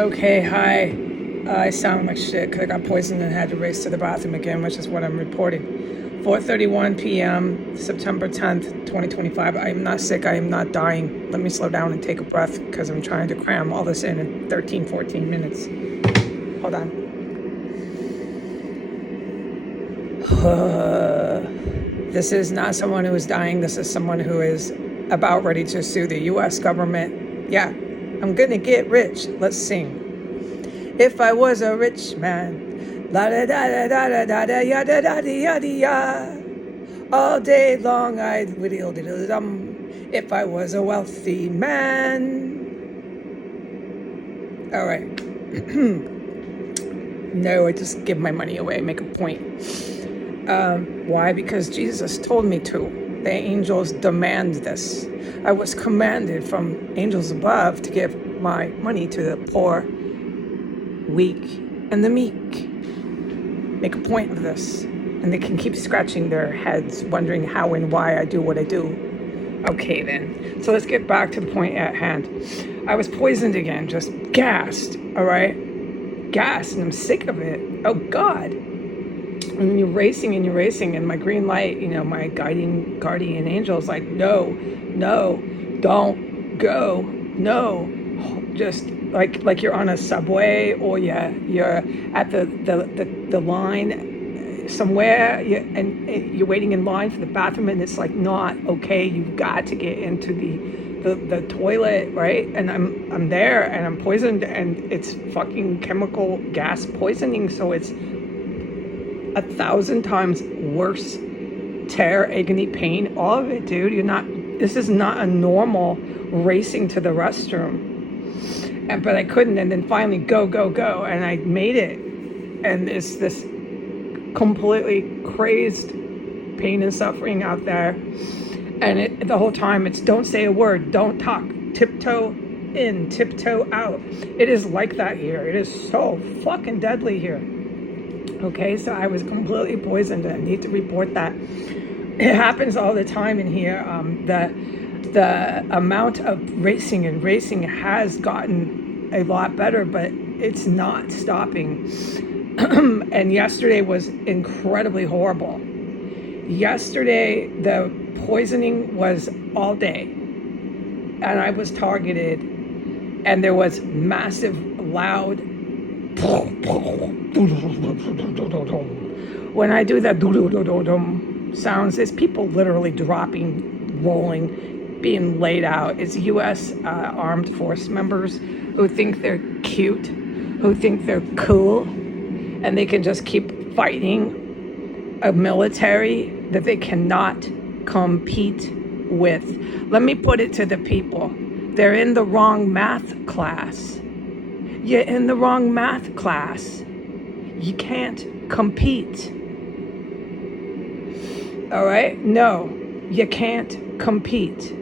Okay, hi. I sound like shit because I got poisoned and had to race to the bathroom again, which is what I'm reporting. 4:31 p.m., September 10th, 2025. I am not sick. I am not dying. Let me slow down and take a breath because I'm trying to cram all this in 13, 14 minutes. Hold on. This is not someone who is dying. This is someone who is about ready to sue the U.S. government. Yeah, I'm gonna get rich. Let's sing. If I was a rich man, la da da da da da da ya da da da da, all day long I'd whittle diddle dum. If I was a wealthy man. All right. No, I just give my money away, make a point. Why? Because Jesus told me to. The angels demand this. I was commanded from angels above to give my money to the poor, weak, and the meek. Make a point of this. And they can keep scratching their heads, wondering how and why I do what I do. Okay, then. So let's get back to the point at hand. I was poisoned again, just gassed, all right? Gassed, and I'm sick of it. Oh, God. And you're racing, and my green light, my guardian angel is like, no, don't go, no. Just like you're on a subway, or you're at the line somewhere, and you're waiting in line for the bathroom, and it's like not okay. You've got to get into the toilet, right? And I'm there, and I'm poisoned, and it's fucking chemical gas poisoning, so it's 1,000 times worse. Terror, agony, pain, all of it, dude. This is not a normal racing to the restroom. But I couldn't, and then finally go, and I made it. And it's this completely crazed pain and suffering out there. And the whole time it's don't say a word, don't talk, tiptoe in, tiptoe out. It is like that here. It is so fucking deadly here. Okay, so I was completely poisoned. I need to report that. It happens all the time in here. The amount of racing has gotten a lot better, but it's not stopping. And yesterday was incredibly horrible. Yesterday, the poisoning was all day, and I was targeted, and there was massive, loud when I do that sounds, it's people literally dropping, rolling, being laid out. It's U.S. Armed Force members who think they're cute, who think they're cool, and they can just keep fighting a military that they cannot compete with. Let me put it to the people. They're in the wrong math class. You're in the wrong math class. You can't compete. All right? No, you can't compete.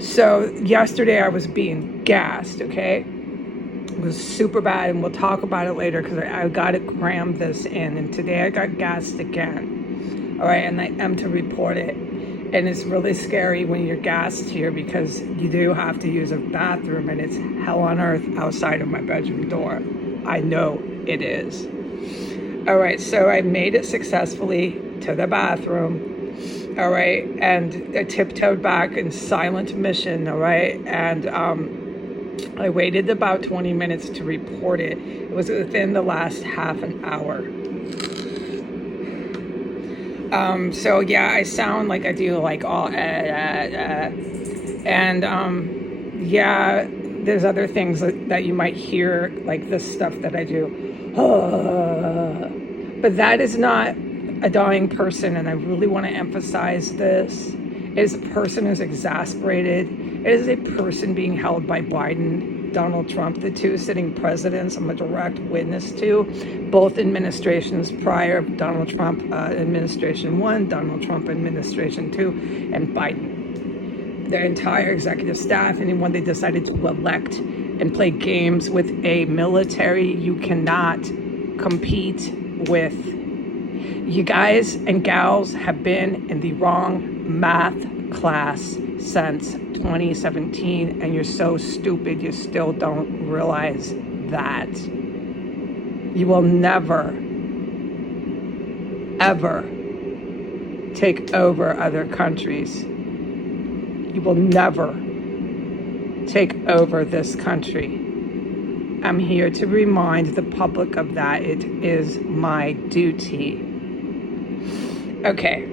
So yesterday I was being gassed, okay? It was super bad, and we'll talk about it later because I got to cram this in. And today I got gassed again. All right, and I am to report it. And it's really scary when you're gassed here because you do have to use a bathroom, and it's hell on earth outside of my bedroom door. I know it is. All right, so I made it successfully to the bathroom. All right, and I tiptoed back in silent mission. All right, and I waited about 20 minutes to report it. It was within the last half an hour. So yeah, I sound like I do like all and yeah, there's other things that you might hear, like this stuff that I do. But that is not a dying person, and I really want to emphasize this. It is a person who's exasperated. It is a person being held by Biden, Donald Trump, the two sitting presidents. I'm a direct witness to both administrations prior, Donald Trump administration 1, Donald Trump administration 2, and Biden. Their entire executive staff, and when they decided to elect and play games with a military you cannot compete with. You guys and gals have been in the wrong math class. since 2017, and you're so stupid you still don't realize that. You will never, ever take over other countries. You will never take over this country. I'm here to remind the public of that. It is my duty. Okay,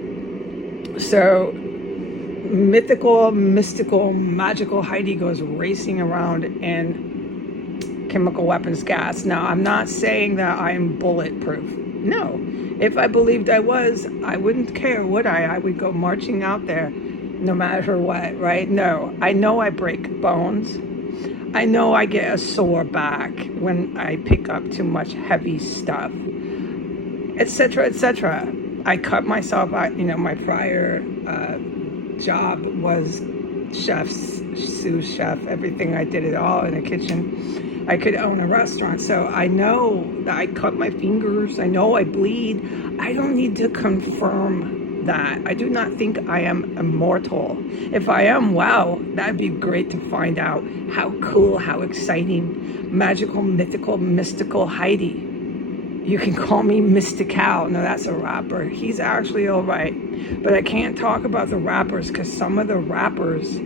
so mythical, mystical, magical Heidi goes racing around in chemical weapons gas. Now, I'm not saying that I'm bulletproof. No. If I believed I was, I wouldn't care, would I? I would go marching out there no matter what, right? No. I know I break bones. I know I get a sore back when I pick up too much heavy stuff, etc., etc. I cut myself out. My prior job was sous chef, everything. I did it all in a kitchen. I could own a restaurant, so I know that I cut my fingers. I know I bleed. I don't need to confirm that. I do not think I am immortal. If I am, wow, that'd be great to find out. How cool, how exciting, magical, mythical, mystical Heidi. You can call me Mystical. No, that's a rapper. He's actually all right. But I can't talk about the rappers because some of the rappers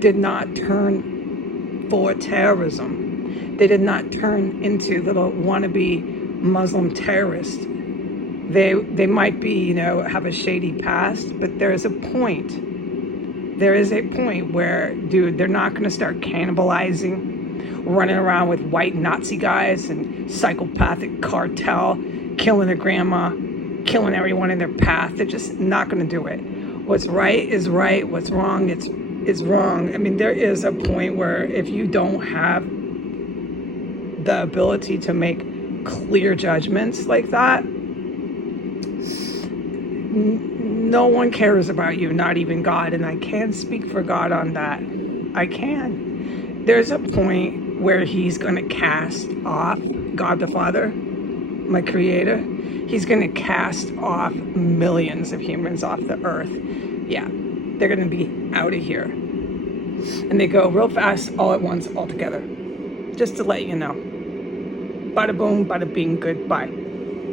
did not turn for terrorism. They did not turn into little wannabe Muslim terrorists. They might be, have a shady past, but there is a point. There is a point where, dude, they're not going to start cannibalizing, running around with white Nazi guys and psychopathic cartel, killing their grandma, killing everyone in their path. They're just not going to do it. What's right is right. What's wrong is wrong. I mean, there is a point where if you don't have the ability to make clear judgments like that, no one cares about you, not even God. And I can speak for God on that. I can. There's a point where he's going to cast off, God the Father, my creator. He's going to cast off millions of humans off the earth. Yeah, they're going to be out of here. And they go real fast, all at once, all together. Just to let you know. Bada boom, bada bing, goodbye.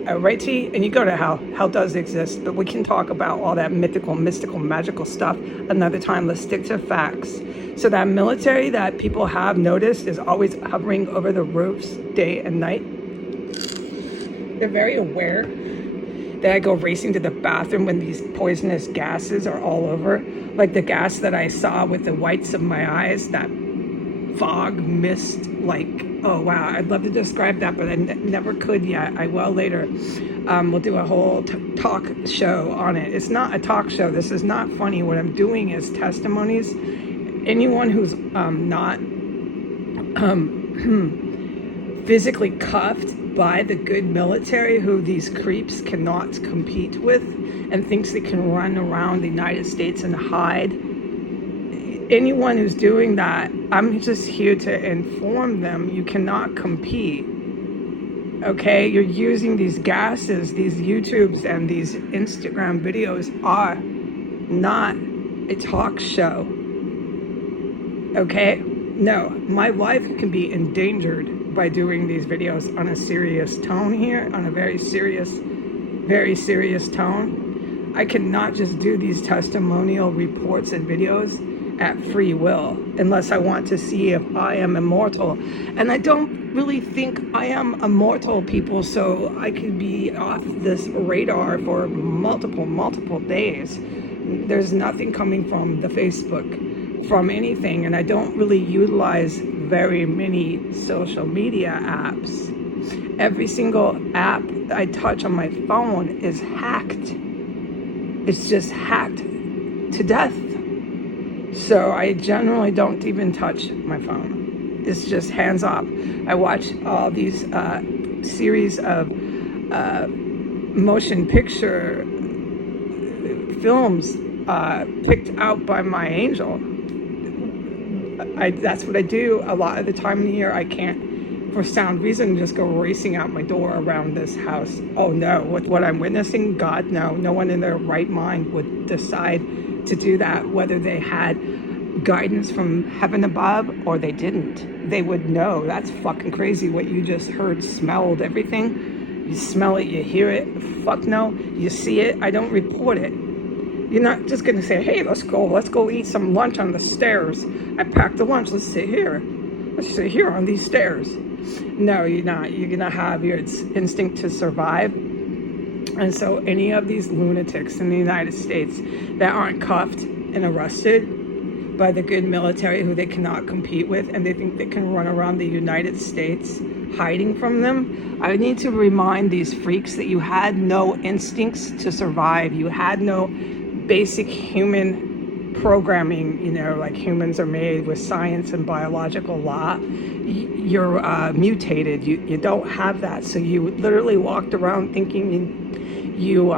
Right, T? And you go to hell. Hell does exist, but we can talk about all that mythical, mystical, magical stuff another time. Let's stick to facts. So that military that people have noticed is always hovering over the roofs day and night. They're very aware that I go racing to the bathroom when these poisonous gases are all over. Like the gas that I saw with the whites of my eyes, that fog, mist, oh wow, I'd love to describe that, but I never could yet. I will later. We'll do a whole talk show on it. It's not a talk show. This is not funny. What I'm doing is testimonies. Anyone who's not physically cuffed by the good military, who these creeps cannot compete with, and thinks they can run around the United States and hide. Anyone who's doing that, I'm just here to inform them you cannot compete. Okay, you're using these gases, these YouTubes and these Instagram videos are not a talk show. Okay, no, my life can be endangered by doing these videos on a serious tone here, on a very serious tone. I cannot just do these testimonial reports and videos at free will, unless I want to see if I am immortal. And I don't really think I am immortal, people, so I could be off this radar for multiple days. There's nothing coming from the Facebook, from anything, and I don't really utilize very many social media apps. Every single app that I touch on my phone is hacked. It's just hacked to death. So I generally don't even touch my phone. It's just hands off. I watch all these series of motion picture films picked out by my angel. That's what I do. A lot of the time in the year I can't for sound reason just go racing out my door around this house. Oh no, with what I'm witnessing, God, no. No one in their right mind would decide to do that, whether they had guidance from heaven above or they didn't. They would know. That's fucking crazy what you just heard, smelled everything. You smell it, you hear it. Fuck no. You see it, I don't report it. You're not just gonna say, hey, let's go eat some lunch on the stairs. I packed a lunch, let's sit here. Let's sit here on these stairs. No, you're not. You're gonna have your instinct to survive. And so any of these lunatics in the United States that aren't cuffed and arrested by the good military who they cannot compete with, and they think they can run around the United States hiding from them, I need to remind these freaks that you had no instincts to survive. You had no basic human programming, you know, like humans are made with science and biological law. You're mutated. You don't have that. So you literally walked around thinking you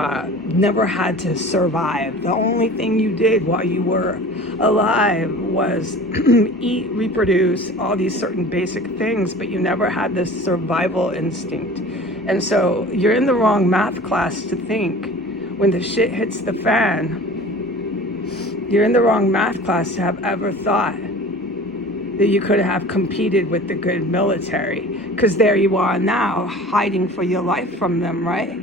never had to survive. The only thing you did while you were alive was eat, reproduce, all these certain basic things, but you never had this survival instinct. And so you're in the wrong math class to think when the shit hits the fan. You're in the wrong math class to have ever thought that you could have competed with the good military, because there you are now hiding for your life from them, right?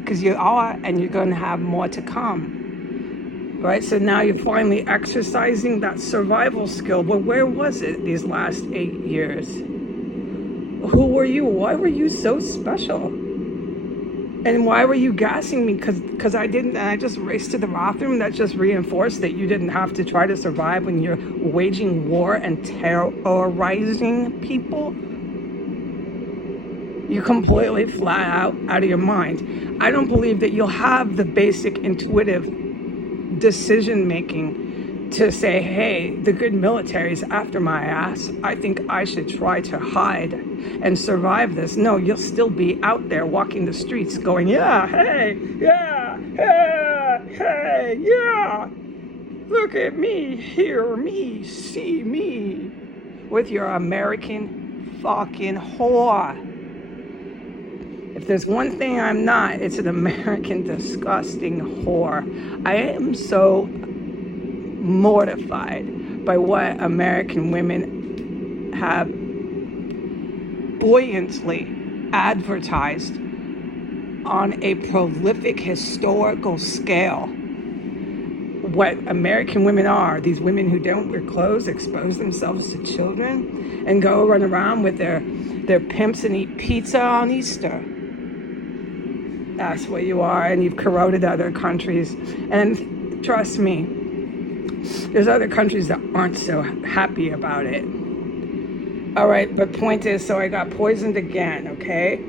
Because you are, and you're going to have more to come, right? So now you're finally exercising that survival skill. But where was it these last 8 years? Who were you? Why were you so special? And why were you gassing me? Because I didn't, and I just raced to the bathroom. That just reinforced that you didn't have to try to survive when you're waging war and terrorizing people. You're completely flat out of your mind. I don't believe that you'll have the basic intuitive decision making to say, hey, the good military's after my ass. I think I should try to hide and survive this. No, you'll still be out there walking the streets going, yeah, hey, yeah, hey, yeah. Look at me, hear me, see me. With your American fucking whore. If there's one thing I'm not, it's an American disgusting whore. I am so mortified by what American women have buoyantly advertised on a prolific historical scale. What American women are, these women who don't wear clothes, expose themselves to children, and go run around with their pimps and eat pizza on Easter. That's what you are, and you've corroded other countries. And trust me, there's other countries that aren't so happy about it. All right, but point is, so I got poisoned again, okay?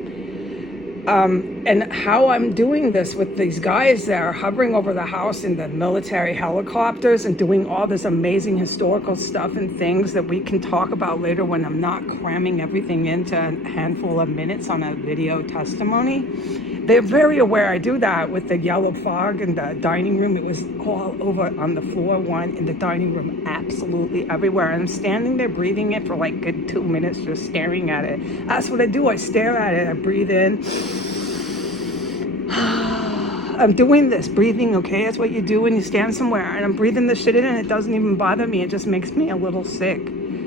And how I'm doing this with these guys that are hovering over the house in the military helicopters and doing all this amazing historical stuff and things that we can talk about later when I'm not cramming everything into a handful of minutes on a video testimony. They're very aware I do that with the yellow fog in the dining room. It was all over on the floor, one in the dining room, absolutely everywhere. And I'm standing there breathing it for like good 2 minutes, just staring at it. That's what I do. I stare at it. I breathe in. I'm doing this breathing, okay? That's what you do when you stand somewhere. And I'm breathing this shit in and it doesn't even bother me. It just makes me a little sick.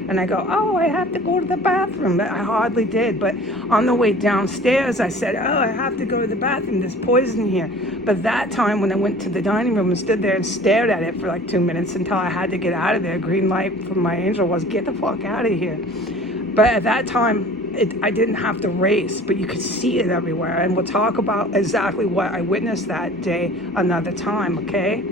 And I go, oh, I have to go to the bathroom. I hardly did. But on the way downstairs, I said, oh, I have to go to the bathroom. There's poison here. But that time when I went to the dining room and stood there and stared at it for like 2 minutes until I had to get out of there, green light from my angel was, get the fuck out of here. But at that time, I didn't have to race, but you could see it everywhere. And we'll talk about exactly what I witnessed that day another time, okay?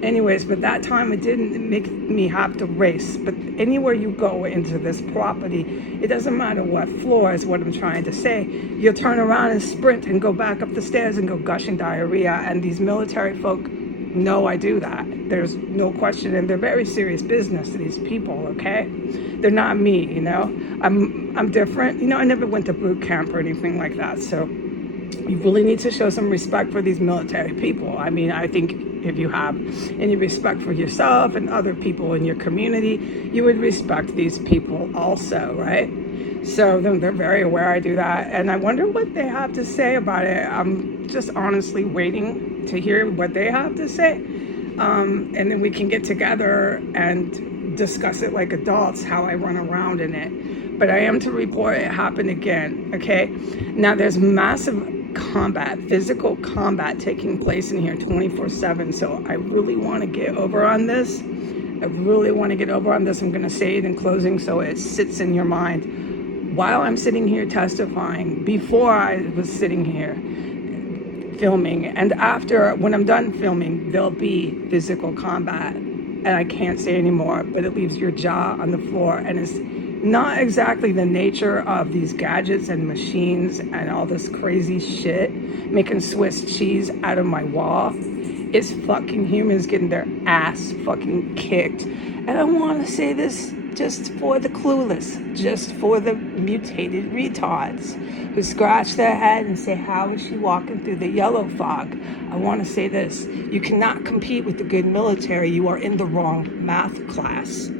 Anyways, but that time it didn't make me have to race. But anywhere you go into this property, it doesn't matter what floor is what I'm trying to say. You'll turn around and sprint and go back up the stairs and go gushing diarrhea. And these military folk know I do that. There's no question. And they're very serious business to these people, okay? They're not me, you know? I'm different. You know, I never went to boot camp or anything like that. So you really need to show some respect for these military people. I mean, I think if you have any respect for yourself and other people in your community, you would respect these people also, right? So they're very aware I do that. And I wonder what they have to say about it. I'm just honestly waiting to hear what they have to say. And then we can get together and discuss it like adults, how I run around in it. But I am to report it happened again, okay? Now there's massive combat, physical combat taking place in here 24/7. So I really want to get over on this. I really want to get over on this. I'm going to say it in closing so it sits in your mind. While I'm sitting here testifying, before I was sitting here filming, and after, when I'm done filming, there'll be physical combat. And I can't say anymore, but it leaves your jaw on the floor. And it's not exactly the nature of these gadgets and machines and all this crazy shit making Swiss cheese out of my wall. It's fucking humans getting their ass fucking kicked. And I want to say this just for the clueless, just for the mutated retards who scratch their head and say, how is she walking through the yellow fog? I want to say this: you cannot compete with the good military. You are in the wrong math class.